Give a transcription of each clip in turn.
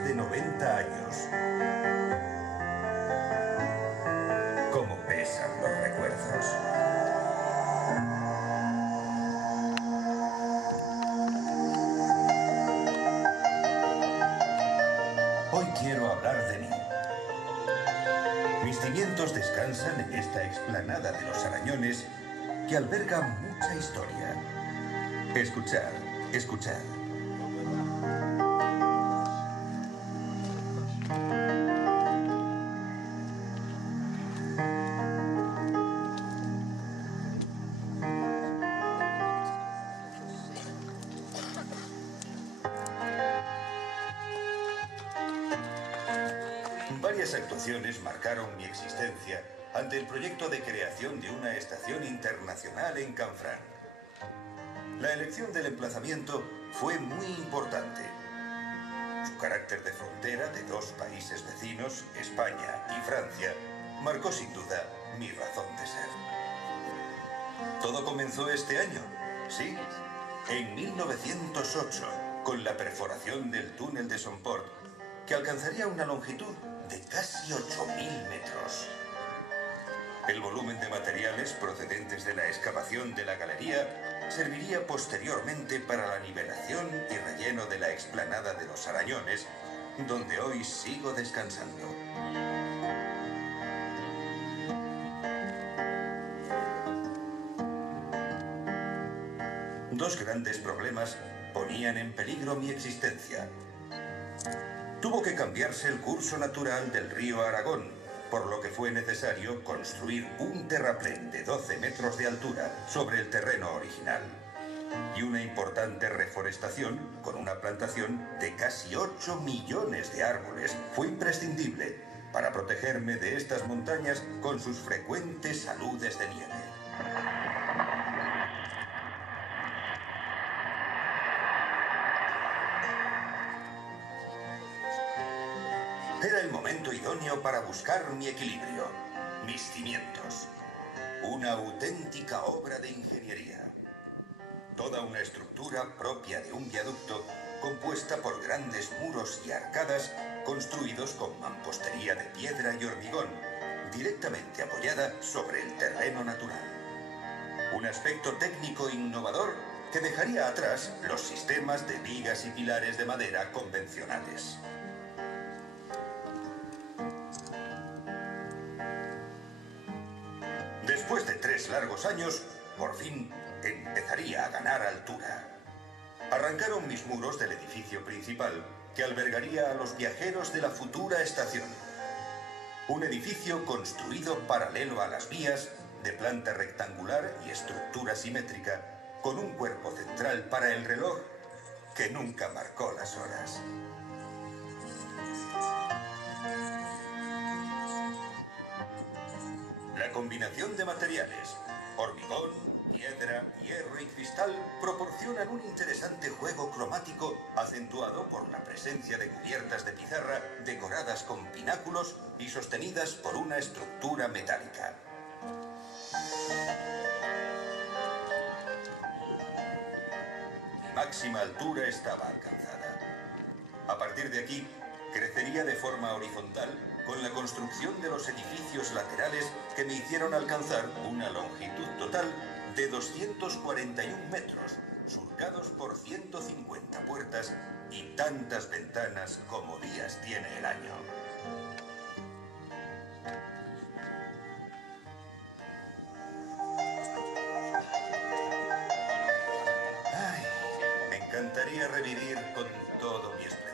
más de 90 años. Cómo pesan los recuerdos. Hoy quiero hablar de mí. Mis cimientos descansan en esta explanada de los Arañones que alberga mucha historia. Escuchad, escuchad. Varias actuaciones marcaron mi existencia ante el proyecto de creación de una estación internacional en Canfranc. La elección del emplazamiento fue muy importante. Su carácter de frontera de dos países vecinos, España y Francia, marcó sin duda mi razón de ser. Todo comenzó este año, sí, en 1908, con la perforación del túnel de Somport, que alcanzaría una longitud de casi 8.000 metros. El volumen de materiales procedentes de la excavación de la galería serviría posteriormente para la nivelación y relleno de la explanada de los Arañones, donde hoy sigo descansando. Dos grandes problemas ponían en peligro mi existencia. Tuvo que cambiarse el curso natural del río Aragón, por lo que fue necesario construir un terraplén de 12 metros de altura sobre el terreno original. Y una importante reforestación, con una plantación de casi 8 millones de árboles, fue imprescindible para protegerme de estas montañas con sus frecuentes aludes de nieve. Era el momento idóneo para buscar mi equilibrio, mis cimientos. Una auténtica obra de ingeniería. Toda una estructura propia de un viaducto compuesta por grandes muros y arcadas construidos con mampostería de piedra y hormigón, directamente apoyada sobre el terreno natural. Un aspecto técnico innovador que dejaría atrás los sistemas de vigas y pilares de madera convencionales. Después de 3 largos años, por fin empezaría a ganar altura. Arrancaron mis muros del edificio principal, que albergaría a los viajeros de la futura estación. Un edificio construido paralelo a las vías, de planta rectangular y estructura simétrica, con un cuerpo central para el reloj que nunca marcó las horas. La combinación de materiales, hormigón, piedra, hierro y cristal, proporcionan un interesante juego cromático acentuado por la presencia de cubiertas de pizarra decoradas con pináculos y sostenidas por una estructura metálica. Mi máxima altura estaba alcanzada. A partir de aquí, crecería de forma horizontal con la construcción de los edificios laterales que me hicieron alcanzar una longitud total de 241 metros, surcados por 150 puertas y tantas ventanas como días tiene el año. Ay, me encantaría revivir con todo mi esplendor.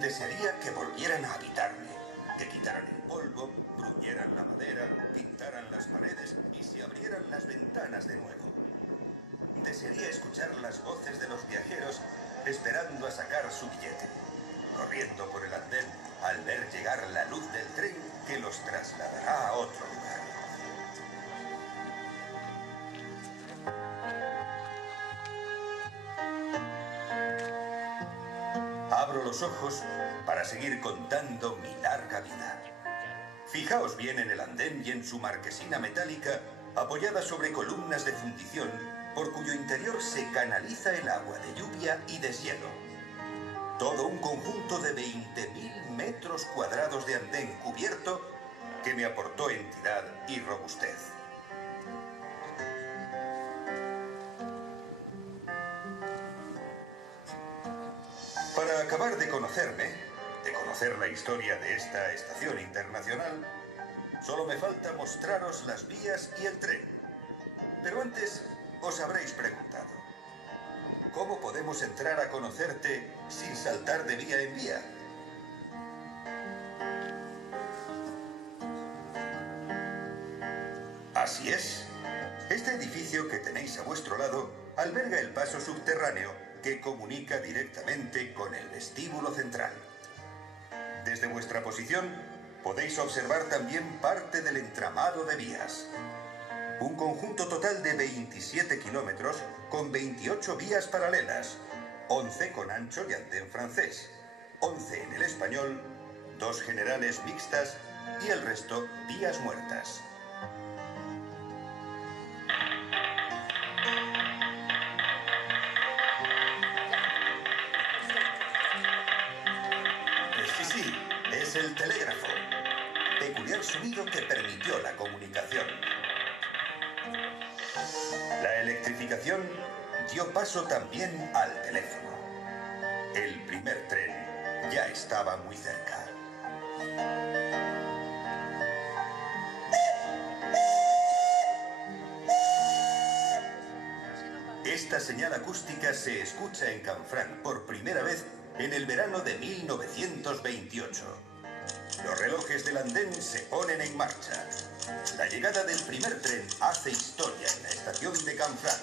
Desearía que volvieran a habitarme, que quitaran el polvo, bruñeran la madera, pintaran las paredes y se abrieran las ventanas de nuevo. Desearía escuchar las voces de los viajeros esperando a sacar su billete, corriendo por el andén al ver llegar la luz del tren que los trasladará a otro lugar. Abro los ojos para seguir contando mi larga vida. Fijaos bien en el andén y en su marquesina metálica apoyada sobre columnas de fundición por cuyo interior se canaliza el agua de lluvia y deshielo. Todo un conjunto de 20.000 metros cuadrados de andén cubierto que me aportó entidad y robustez. Para acabar de conocerme, de conocer la historia de esta estación internacional, solo me falta mostraros las vías y el tren. Pero antes os habréis preguntado, ¿cómo podemos entrar a conocerte sin saltar de vía en vía? Así es. Este edificio que tenéis a vuestro lado alberga el paso subterráneo que comunica directamente con el vestíbulo central. Desde vuestra posición podéis observar también parte del entramado de vías. Un conjunto total de 27 kilómetros con 28 vías paralelas, 11 con ancho y andén francés, 11 en el español, 2 generales mixtas y el resto vías muertas. Sí, es el telégrafo, peculiar sonido que permitió la comunicación. La electrificación dio paso también al teléfono. El primer tren ya estaba muy cerca. Esta señal acústica se escucha en Canfranc por primera vez en el verano de 1928. Los relojes del andén se ponen en marcha. La llegada del primer tren hace historia en la estación de Canfranc.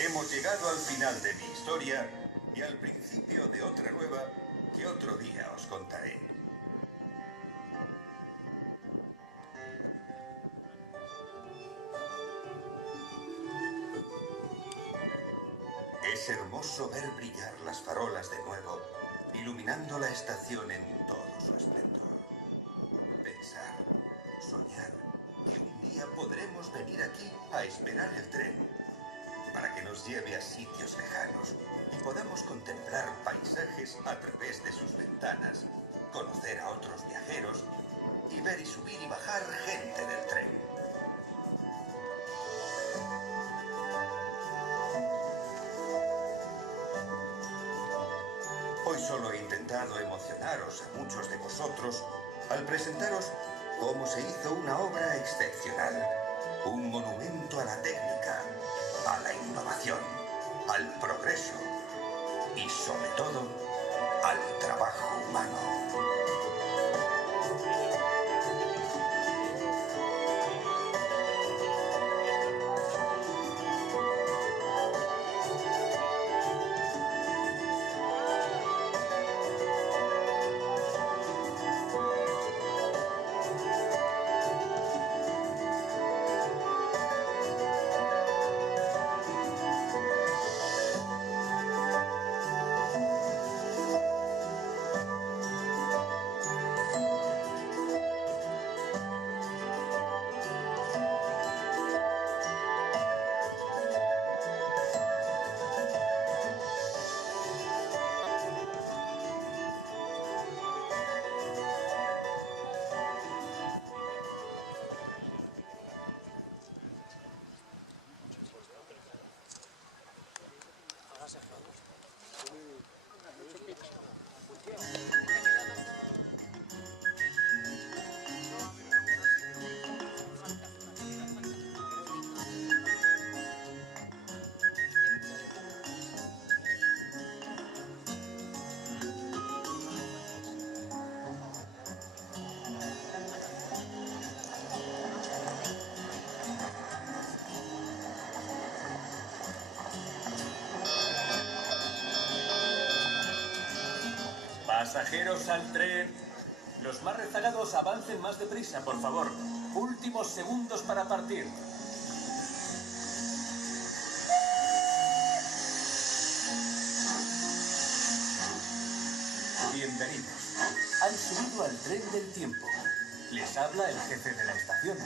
Hemos llegado al final de mi historia y al principio de otra nueva que otro día os contaré. Es hermoso ver brillar las farolas de nuevo, iluminando la estación en todo su esplendor. Pensar, soñar, que un día podremos venir aquí a esperar el tren, para que nos lleve a sitios lejanos y podamos contemplar paisajes a través de sus ventanas, conocer a otros viajeros y ver y subir y bajar gente del tren. Hoy solo he intentado emocionaros a muchos de vosotros al presentaros cómo se hizo una obra excepcional, un monumento a la técnica, a la innovación, al progreso y sobre todo al trabajo humano. Pasajeros al tren. Los más rezagados avancen más deprisa, por favor. Últimos segundos para partir. Bienvenidos. Han subido al tren del tiempo. Les habla el jefe de la estación.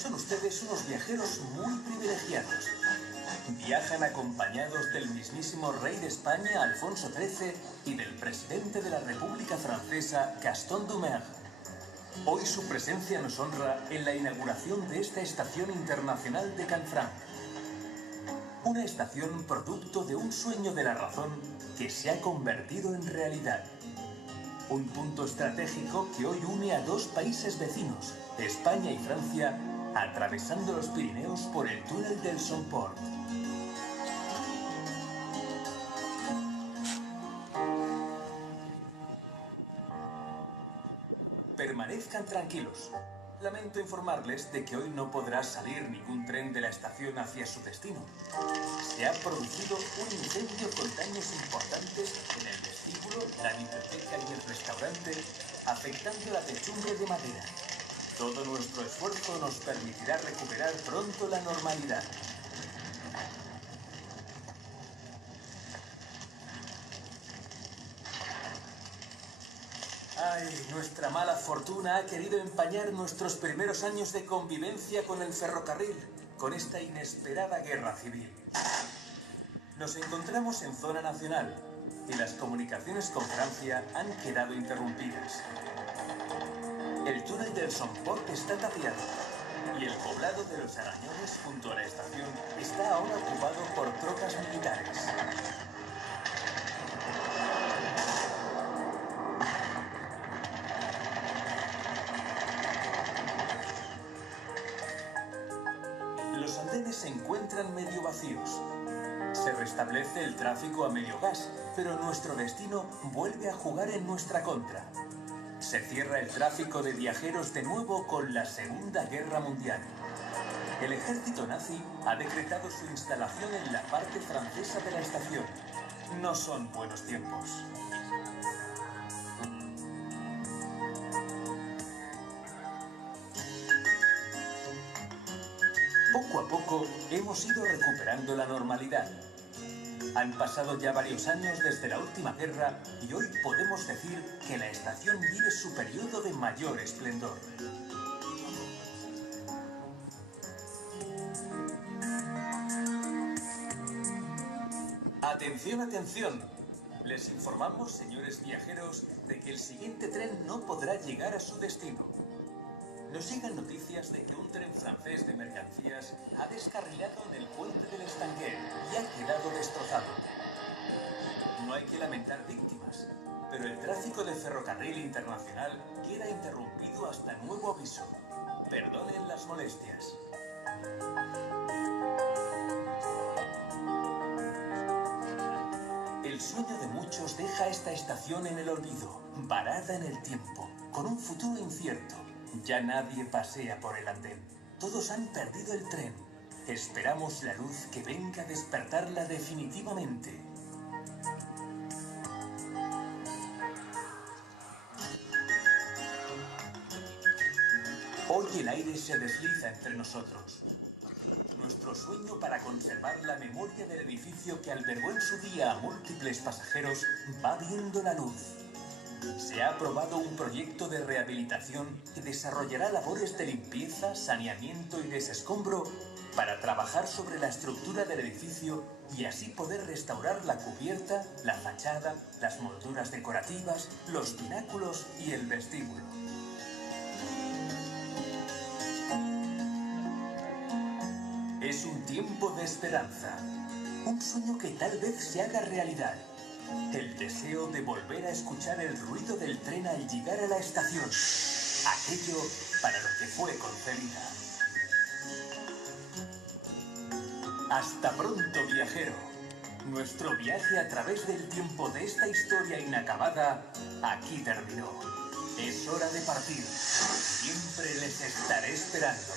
Son ustedes unos viajeros muy privilegiados. Viajan acompañados del mismísimo rey de España, Alfonso XIII, y del presidente de la República Francesa, Gaston Doumer. Hoy su presencia nos honra en la inauguración de esta estación internacional de Canfranc. Una estación producto de un sueño de la razón que se ha convertido en realidad. Un punto estratégico que hoy une a dos países vecinos, España y Francia, atravesando los Pirineos por el túnel del Somport. Permanezcan tranquilos. Lamento informarles de que hoy no podrá salir ningún tren de la estación hacia su destino. Se ha producido un incendio con daños importantes en el vestíbulo, la biblioteca y el restaurante, afectando la techumbre de madera. Todo nuestro esfuerzo nos permitirá recuperar pronto la normalidad. Ay, nuestra mala fortuna ha querido empañar nuestros primeros años de convivencia con el ferrocarril, con esta inesperada guerra civil. Nos encontramos en zona nacional y las comunicaciones con Francia han quedado interrumpidas. El túnel del Somport está tapiado y el poblado de los Arañones junto a la estación está ahora ocupado por tropas militares. Los andenes se encuentran medio vacíos. Se restablece el tráfico a medio gas, pero nuestro destino vuelve a jugar en nuestra contra. Se cierra el tráfico de viajeros de nuevo con la Segunda Guerra Mundial. El ejército nazi ha decretado su instalación en la parte francesa de la estación. No son buenos tiempos. Poco a poco hemos ido recuperando la normalidad. Han pasado ya varios años desde la última guerra y hoy podemos decir que la estación vive su periodo de mayor esplendor. ¡Atención, atención! Les informamos, señores viajeros, de que el siguiente tren no podrá llegar a su destino. Nos llegan noticias de que un tren francés de mercancías ha descarrilado en el puente del Estanguet y ha quedado destrozado. No hay que lamentar víctimas, pero el tráfico de ferrocarril internacional queda interrumpido hasta nuevo aviso. Perdonen las molestias. El sueño de muchos deja esta estación en el olvido, varada en el tiempo, con un futuro incierto. Ya nadie pasea por el andén. Todos han perdido el tren. Esperamos la luz que venga a despertarla definitivamente. Hoy el aire se desliza entre nosotros. Nuestro sueño para conservar la memoria del edificio que albergó en su día a múltiples pasajeros va viendo la luz. Se ha aprobado un proyecto de rehabilitación que desarrollará labores de limpieza, saneamiento y desescombro para trabajar sobre la estructura del edificio y así poder restaurar la cubierta, la fachada, las molduras decorativas, los pináculos y el vestíbulo. Es un tiempo de esperanza, un sueño que tal vez se haga realidad. El deseo de volver a escuchar el ruido del tren al llegar a la estación. Aquello para lo que fue concebida. Hasta pronto, viajero. Nuestro viaje a través del tiempo de esta historia inacabada aquí terminó. Es hora de partir. Siempre les estaré esperando.